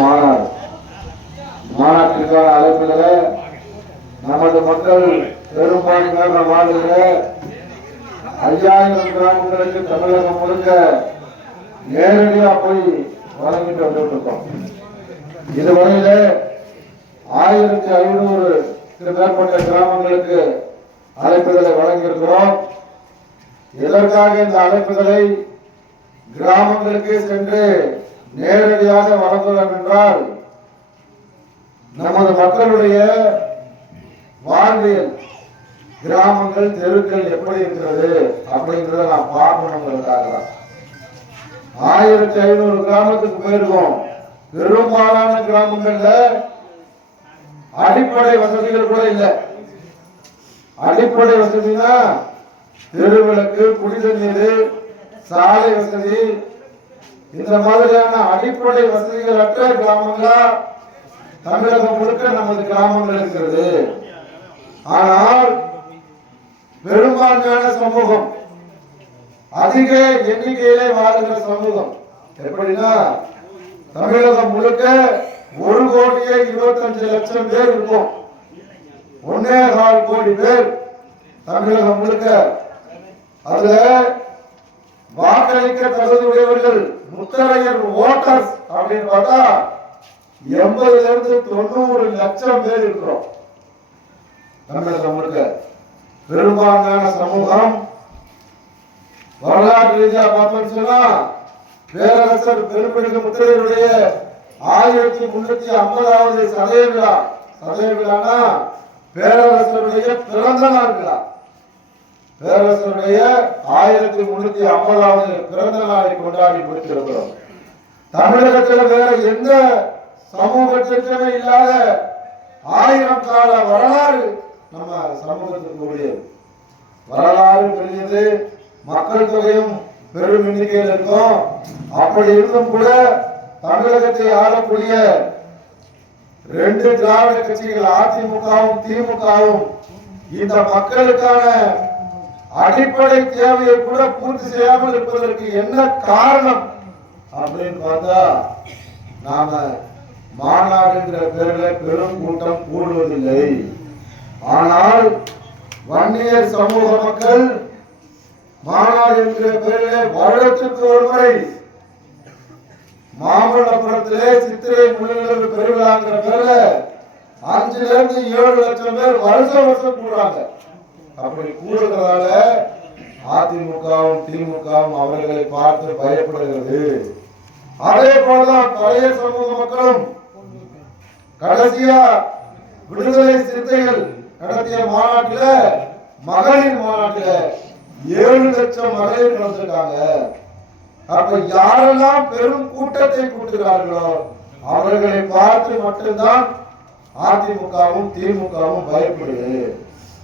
மாநாடு. மாநாட்டிற்கான அழைப்புகளை நமது மக்கள் பெரும்பான்மையான வாழ்கிற 5000 கிராமங்களுக்கு தமிழகம் முழுக்க நேரடியா போய் வழங்கிட்டு வந்துட்டு இருக்கோம். இதுவரையில 1500 மேற்பட்ட கிராமங்களுக்கு அழைப்புகளை வழங்கியிருக்கிறோம். இதற்காக இந்த அழைப்புகளை கிராமங்களுக்கு சென்று நேரடியாக வழங்குவோம் என்றால் நமது மக்களுடைய வாழ்வியல் கிராமங்கள் தெருக்கள் எப்படி இருக்கிறது அப்படிங்கிறத நாம் பார்க்கணுங்கிறதுக்காக தான் 1500 கிராமத்துக்கு போயிருக்கோம். பெரும்பாலான கிராமங்கள்ல அடிப்படை வசதிகள் கூட இல்லை. அடிப்படை வசதினா தெருவிளக்கு, குடிநீர், சாலை வசதி, இந்த மாதிரியான அடிப்படை வசதிகள் அற்ற கிராமங்களா தமிழகம் முழுக்க நமது கிராமங்கள் இருக்கிறது. ஆனால் பெரும்பான்மையான சமூகம், அதிக எண்ணிக்கையிலே வாழ்கிற சமூகம் எப்படின்னா தமிழகம் முழுக்க 1,25,00,000 பேர் இருக்கும். 1.25 கோடி பேர் தமிழகம் முழுக்க. அதுல வாக்களிக்க தகுதியுடையவர்கள் முத்தரையர் ஓட்டர்ஸ் அப்படின்னு பார்த்தா 80 to 90 லட்சம் பேர் இருக்கிறோம் தமிழகம் முழுக்க. பெரும்பான்மையான சமூகம் வரலாற்று ரீதியா பார்த்தோம்னு சொன்னா பேரரசர் பெரும்பிடுகு முத்தரையருடைய 1350வது சதய விழானா பேரரசருடைய பிறந்த நாள் விழா. பேரரசருடைய 1350வது பிறந்த நாளை கொண்டாடி முடித்திருக்கிறோம். தமிழகத்தில் வேற எந்த சமூகத்திற்குமே இல்லாத 1000 கால வரலாறு நம்ம சமூகத்திற்கு உடையது. வரலாறு பெரியது, மக்கள் தொகையும் பெரும் எண்ணிக்கையில் இருக்கும். அப்படி இருந்தும் கூட தமிழகத்தை ஆளக்கூடிய 2 திராவிட கட்சிகள் அதிமுகவும் திமுகவும் இந்த மக்களுக்கான அடிப்படை தேவையை கூட பூர்த்தி செய்யாமல் இருப்பதற்கு என்ன காரணம் அப்படின்னு பார்த்தா நாம மாநாடுங்கிற பேர்ல பெரும் கூட்டம் கூடுவதில்லை. ஆனால் வன்னியர் சமூக மக்கள் மாநாடு என்கிற பேரில் வருடத்திற்கு ஒரு முறை மாமல்லபுரத்திலே சித்திரை முன்னிலை பெருவிழாங்கிற பேர்ல 5 to 7 லட்சம் பேர் வருஷம் கூடுறாங்க. அப்படி கூடுறதால அதிமுகவும் திமுகவும் அவர்களை பார்த்து பயப்படுகிறது. அதே போலதான் பழைய சமூக மக்களும் கடைசியா விடுதலை சிறுத்தைகள் நடத்திய மாநாட்டில மகளிர் மாநாட்டில 7 லட்சம் மகளிர் கலந்துருக்காங்க. அப்ப யாரெல்லாம் பெரும் கூட்டத்தை கூட்டுகிறார்களோ அவர்களை பார்த்து மட்டும்தான் அதிமுகவும் திமுகவும் பயப்படுது.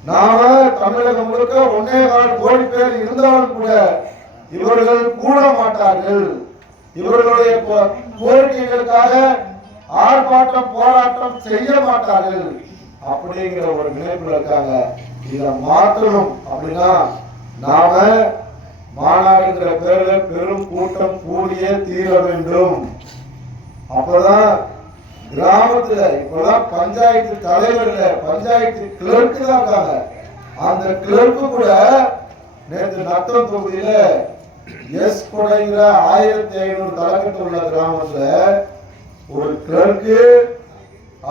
நாம தமிழகம் முழுக்க 1.25 கோடி பேர் இருந்தாலும் கூட இவர்கள் கூட மாட்டார்கள். இவர்களுடைய கோரிக்கைகளுக்காக ஆர்ப்பாட்டம் போராட்டம் செய்ய மாட்டார்கள் அப்படிங்கிற ஒரு நினைப்புல இருக்காங்க. இதை மாற்றணும் அப்படின்னா நாம மாநாடுங்கிற பேர்ல பெரும் கூட்டம் கூடியே தீர வேண்டும். அப்பதான் கிராமத்துல இப்பதான் பஞ்சாயத்து தலைவர் இல்ல, பஞ்சாயத்து கிளர்க்கு தான் இருக்காங்க. அந்த கிளர்க்கு கூட நேற்று நத்தம் தொகுதியில எஸ் கொடைங்கிற 1500 தலைக்கட்டு உள்ள கிராமத்துல ஒரு கிளர்க்கு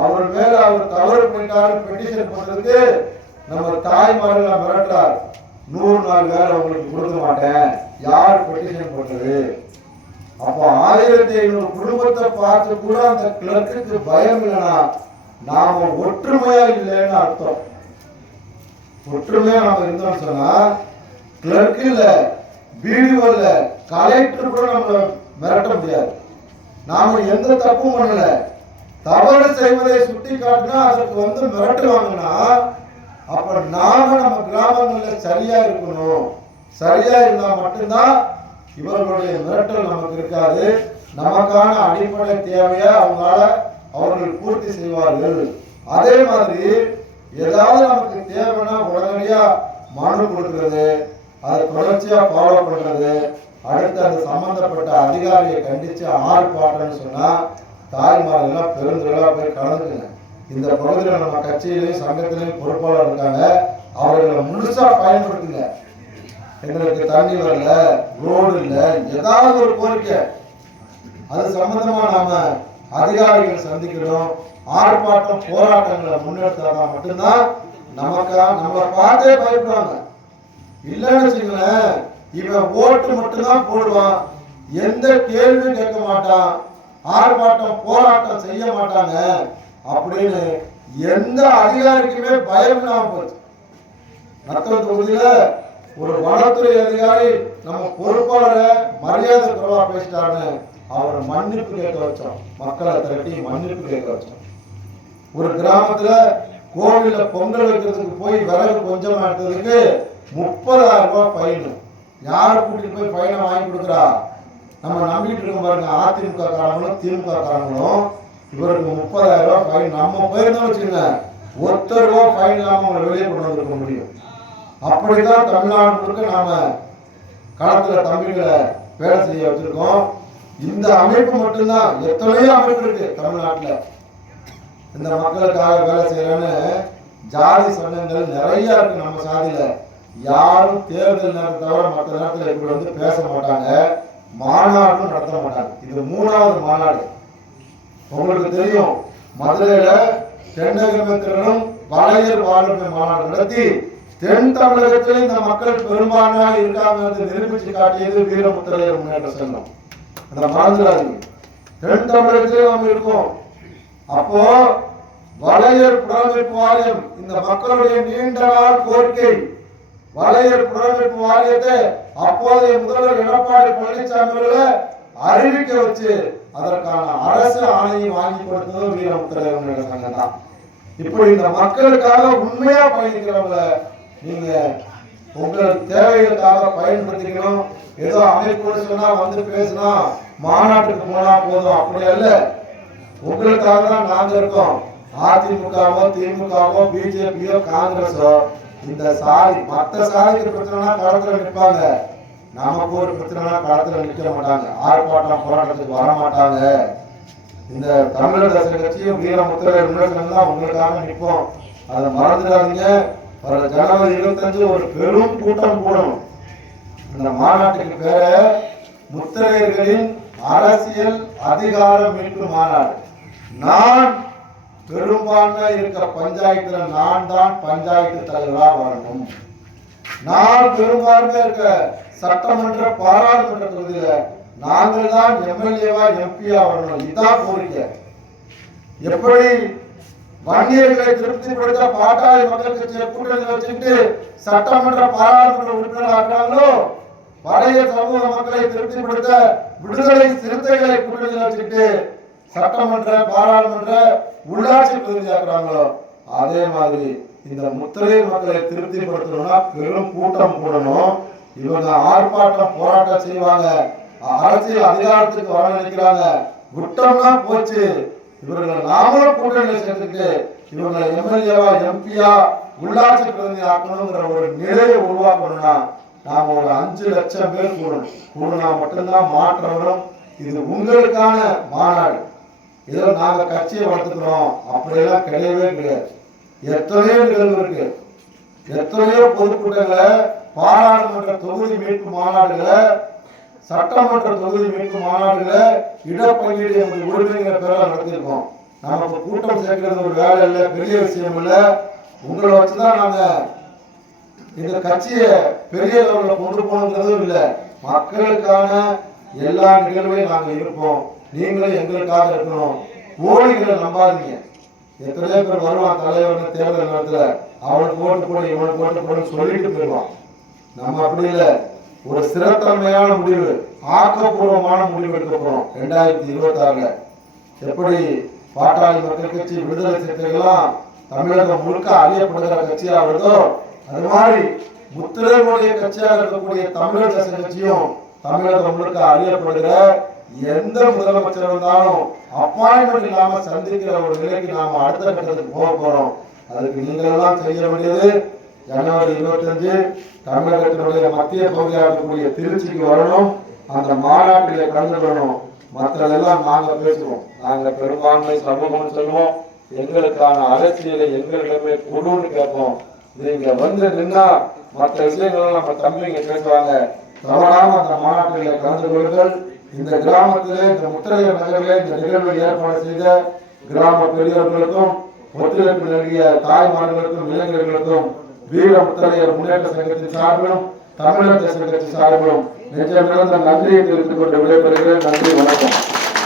அவர் மேல அவர் தவறு பண்ணிட்டாரு பெட்டிஷன் பண்றதுக்கு நம்ம தாய்மார்களை மிரட்டுறார். 100 நாள் வேலை உங்களுக்கு கொடுக்க மாட்டேன், யார் பெட்டிஷன் பண்றது? அப்ப 1500 குடும்பத்தை பார்த்து கூட அந்த கிளர்க்கு பயம் இல்லைன்னா நாம ஒற்றுமையா இல்லைன்னு அர்த்தம். ஒற்றுமையா நாம இருந்தோம்னு சொன்னா கிளர்க்கு இல்ல, பிடிஓ இல்ல, கலெக்டர் கூட நம்மள மிரட்ட முடியாது. நாம எந்த தப்பும் பண்ணல, தவறு செய்வதை சுட்டி காட்டினா அதற்கு மிரட்டுவாங்கன்னா அப்ப நாம நம்ம கிராமங்கள்ல சரியா இருக்கணும். சரியா இருந்தா மட்டும்தான் இவர்களுடைய மிரட்டல் நமக்கு இருக்காது. நமக்கான அடிப்படை தேவையா அவர்கள் பூர்த்தி செய்வார்கள். அதே மாதிரி ஏதாவது நமக்கு தேவைன்னா உடனடியா மனு கொடுக்கிறது, அதை தொடர்ச்சியா ஃபாலோ பண்றது, அடுத்து அது சம்பந்தப்பட்ட அதிகாரியை கண்டிச்சு ஆர்ப்பாட்டம்னு சொன்னா தாய்மாரெல்லாம் பெருந்திரளா போய் கலந்துக்குங்க. இந்த பகுதியில் நம்ம கட்சியிலையும் சங்கத்திலையும் பொறுப்பாளர் இருக்காங்க, அவர்களை முழுசா பயன்படுத்துங்க. எங்களுக்கு தண்ணி வரல, ரோடு இல்லை, ஏதாவது ஒரு கோரிக்கை அது சம்பந்தமா நாம அதிகாரிகளை சந்திக்கணும். ஆர்ப்பாட்டம் போராட்டங்களை முன்னெடுத்தாதான் மட்டும்தான் நம்மளை பார்த்தே பயப்படுவாங்க. இல்லைன்னு வச்சுங்களேன், இவன் ஓட்டு மட்டும்தான் போடுவான், எந்த கேள்வியும் கேட்க மாட்டான், ஆர்ப்பாட்டம் போராட்டம் செய்ய மாட்டாங்க அப்படின்னு எந்த அதிகாரிக்குமே பயம் இல்லாம போச்சு. நத்தம் தொகுதியில ஒரு வனத்துறை அதிகாரி நம்ம பொறுப்பாளரை மரியாதை குறைவா பேசிட்டாருன்னு அவரை மன்னிப்பு கேட்க வச்சோம். மக்களை திரட்டி மன்னிப்பு கேட்க வச்சோம். ஒரு கிராமத்துல கோவில்ல பொங்கல் வைக்கிறதுக்கு போய் விறகு கொஞ்சமா எடுத்ததுக்கு 30,000 ரூபாய் ஃபைன். யார் கூட்டிட்டு போய் ஃபைனை வாங்கி கொடுக்குறா? நம்ம நம்பிட்டு இருக்க பாருங்க, அதிமுக காரங்களும் திமுக காரங்களும் இவருக்கு 30,000 ரூபாய் ஃபைன். நம்ம போயிருந்தோம் வச்சுக்கோங்க, ₹1 ஃபைன் இல்லாம அவங்களை வெளியே கொண்டு வந்துருக்க முடியும். அப்படிதான் தமிழ்நாடு முழுக்க நாம களத்துல தம்பிகளை வேலை செய்ய வச்சிருக்கோம். இந்த அமைப்பு மட்டும்தான், எத்தனையோ அமைப்பு இருக்கு தமிழ்நாட்டுல இந்த மக்களுக்காக வேலை செய்யறேன்னு. ஜாதி சங்கங்கள் நிறைய இருக்கு நம்ம சாதியில. யாரும் தேர்தல் நேரத்தை தவிர மற்ற நேரத்தில் இப்படி வந்து பேச மாட்டாங்க, மாநாடும் நடத்த மாட்டாங்க. இது 3வது மாநாடு. உங்களுக்கு தெரியும், மதுரையில தென்னகமித்திரனும் வளையர் வாழ்க்கை மாநாடு நடத்தி தென் தமிழகத்தில் இந்த மக்கள் பெரும்பான்மையாக இருக்காங்க நிரூபிச்சு காட்டியது வீரமுத்திரையர் முன்னேற்ற சங்கம். அந்த மறந்துடாதீங்க, தென் தமிழகத்திலே நம்ம இருக்கோம். அப்போ வளையர் புனரமைப்பு வாரியம் இந்த மக்களுடைய நீண்ட நாள் கோரிக்கை. வளையர் புனரமைப்பு வாரியத்தை அப்போதைய முதல்வர் எடப்பாடி பழனிசாமி அவர்களை அறிவிக்க வச்சு அதற்கான அரசு ஆணையை வாங்கி கொடுத்ததும் வீரமுத்திரையர் முன்னேற்ற சங்கம் தான். இப்படி இந்த மக்களுக்காக உண்மையா பயணிக்கிறவங்கள நீங்க உங்கள் தேவைகளுக்காக பயன்படுத்திக்கணும். ஏதோ அமைப்பு சொன்னா வந்து பேசினா மாநாட்டுக்கு போனா போதும், அப்படி அல்ல. உங்களுக்காக தான் நாங்க இருக்கோம். அதிமுகவோ திமுகவோ பிஜேபியோ காங்கிரஸோ இந்த சாதி மற்ற சாதிக்கு பிரச்சனைனா களத்துல நிற்பாங்க, நமக்கு ஒரு பிரச்சனைனா களத்துல நிற்க மாட்டாங்க, ஆர்ப்பாட்டம் போராட்டத்துக்கு வர மாட்டாங்க. இந்த தமிழர் தேசிய கட்சியும் வீரமுத்திரையர் முன்னேற்றம் தான் உங்களுக்காக நிற்போம். அதை மறந்துடாதீங்க. வர ஜனவரி 25 ஒரு பெரும் கூட்டம் கூடணும். இந்த மாநாட்டுக்கு பேரு முத்திரையர்களின் அரசியல் அதிகார மீட்பு மாநாடு. நான் பெரும்பான்மை இருக்க பஞ்சாயத்துல நான் தான் பஞ்சாயத்து தலைவரா வரணும். நான் பெரும்பான்மை இருக்க சட்டமன்ற பாராளுமன்ற தொகுதியில நாங்கள் தான் எம்எல்ஏவா எம்பியா வரணும். இதுதான் கோரிக்கை. எப்படி வன்னியர்களை திருப்திப்படுத்த பாட்டாளி மக்கள் கட்சியை கூட்டணி வச்சுட்டு சட்டமன்ற பாராளுமன்ற உறுப்பினர் ஆக்குறாங்களோ, பழைய சமூக மக்களை திருப்திப்படுத்த விடுதலை சிறுத்தைகளை கூட்டணி வச்சுட்டு சட்டமன்ற பாராளுமன்ற உள்ளாட்சி பிரதிநிதி ஆக்குறாங்களோ, அதே மாதிரி இந்த முத்திரையர் மக்களை திருப்திப்படுத்தணும்னா பெரும் கூட்டம் கூடணும். இவங்க ஆர்ப்பாட்டம் போராட்டம் செய்வாங்க, அரசியல் அதிகாரத்துக்கு வர நினைக்கிறாங்க. விட்டோம்னா போச்சு. இவர்களை நாமளும் கூட்டணியில் சேர்த்துட்டு இவங்களை எம்எல்ஏவா எம்பியா உள்ளாட்சி பிரதிநிதி ஆக்கணுங்கிற ஒரு நிலையை உருவாக்கணும்னா நாம ஒரு 5 லட்சம் பேர் கூடனா மட்டும்தான் மாற்றம் வரும். இது உங்களுக்கான மாநாடு. இதில் நாங்க கட்சியை வளர்த்துக்கிறோம் அப்படியெல்லாம் கிடையவே கிடையாது. எத்தனையோ நிகழ்வு இருக்கு, எத்தனையோ பொதுக்கூட்டங்களை, பாராளுமன்ற தொகுதி மீட்பு மாநாடுகளை, சட்டமன்ற தொகுதி மீட்பு மாநாடுகளை இடப்பங்கீடு எங்களுக்கு உரிமைங்கிற பேரால் நடத்திருக்கோம். நமக்கு கூட்டம் சேர்க்கிறது ஒரு வேலை இல்லை, பெரிய விஷயம் இல்லை. உங்களை வச்சுதான் நாங்க இந்த கட்சியை பெரிய லெவலில் கொண்டு போகணுங்கிறதும் இல்லை. மக்களுக்கான எல்லா நிகழ்வையும் நாங்க இருப்போம். நீங்களும் எங்களுக்காக இருக்கணும். கோழிகளை நம்பாதீங்க. எத்தனையோ பேர் வருவான் தலைவர் தேர்தல் நேரத்துல, அவனுக்கு ஓட்டு போடு இவனுக்கு ஓட்டு போடுன்னு சொல்லிட்டு போயிடுவான். நம்ம அப்படி இல்லை. ஒரு சிறத்தன்மையான முடிவு, ஆக்கப்பூர்வமான முடிவு எடுக்க போறோம் 2026. எப்படி பாட்டாளி மக்கள் கட்சி விடுதலை சிறுத்தைகள்லாம் தமிழகம் முழுக்க அறியப்படுகிற கட்சியா வருதோ, அது மாதிரி முத்திரையுடைய கட்சியாக இருக்கக்கூடிய தமிழர் தேச கட்சியும் தமிழகம் முழுக்க அறியப்படுகிற எந்த முதலமைச்சர் இருந்தாலும் அப்பாயின்மெண்ட் இல்லாம சந்திக்கிற ஒரு நிலைக்கு நாம அடுத்த கட்டத்துக்கு போக போறோம். அதுக்கு நீங்கள் எல்லாம் செய்ய வேண்டியது, ஜனவரி 25 தமிழகத்தினுடைய மத்திய பகுதியாக இருக்கக்கூடிய திருச்சிக்கு வரணும். அந்த மாநாட்டிலே கலந்து கொள்ளணும். மற்றதெல்லாம் நாங்க பேசுவோம். நாங்க பெரும்பான்மை சமூகம்னு சொல்லுவோம். எங்களுக்கான அரசியலை எங்களிடமே கொடுன்னு கேட்போம். நீங்க வந்து நின்னா மற்ற விஷயங்கள் நம்ம தம்பிங்க பேசுவாங்க. தவறாம அந்த மாநாட்டில் கலந்து கொள்ளுங்கள். இந்த கிராமத்திலே, இந்த முத்தரையர் நகரிலே இந்த நிகழ்வை ஏற்பாடு செய்த கிராம பெரியவர்களுக்கும், ஒத்துழைப்பு நல்கிய தாய்மார்களுக்கும், இளைஞர்களுக்கும் வீர முத்தரையர் முன்னேற்ற சங்கத்தின் சார்பிலும் தமிழக சங்கத்தின் சார்பிலும் நெஞ்சமிருந்த நன்றியை தெரிவித்துக் கொண்டு விடைபெறுகிறேன். நன்றி, வணக்கம்.